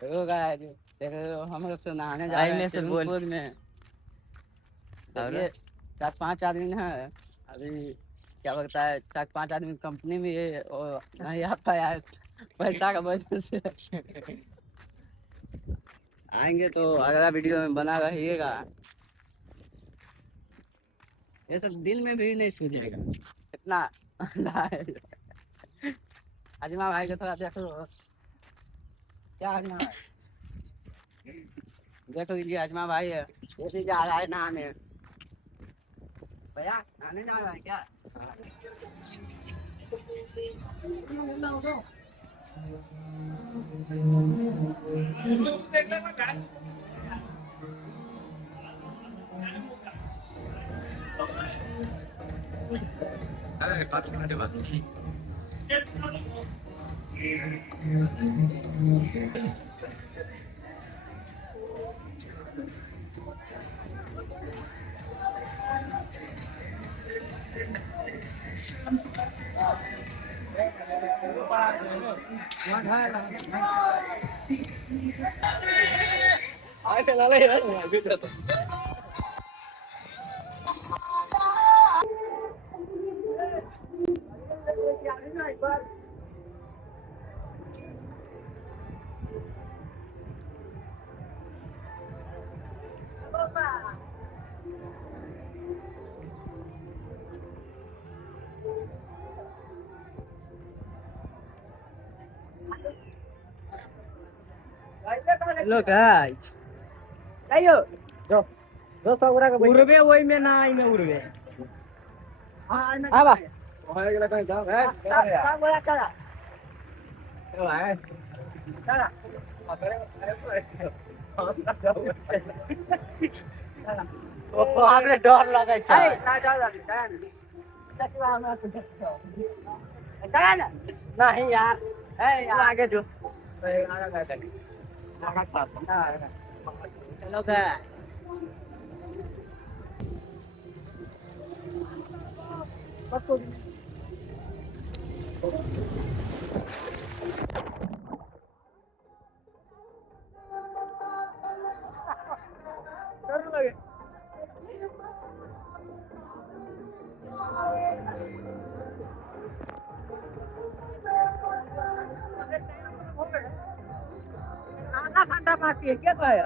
देखो गाइस, देखो हम लोग तो नहाने जा भाई रहे हैं में से स्विमिंग बोल। पूल में। और देखिए 4-5 आदमी है अभी। क्या बोलता है, 4-5 आदमी कंपनी में है और नहीं आ पाया है पैसा का वजह से। आएंगे तो अगला वीडियो में बना रहिएगा। ये सब दिल में भी नहीं सूझेगा इतना मजा है। अजमा भाई को थोड़ा देखो, क्या अजमा भाई, देखो ये अजमा भाई है, उसी जा रहा है नहाने। भैया नहाने जा रहा है क्या? अरे बात करने दे बात। आए चला ले यार, गुड था। हेलो गाइस, आयो जो जो सगुरा के उड़बे ओई में ना आई में उड़बे। हां आबा होय गेला कहीं जाओ है सगुरा चला ए भाई चला पकड़े ओ हमरे डर लगे छै। ए ना जा जा चला हमरा से चला ना। नहीं यार, ए यार आगे जो ए आगे कर आगे पास ना। चलो गाइस, आधा घंटा बाकी है क्या भाई?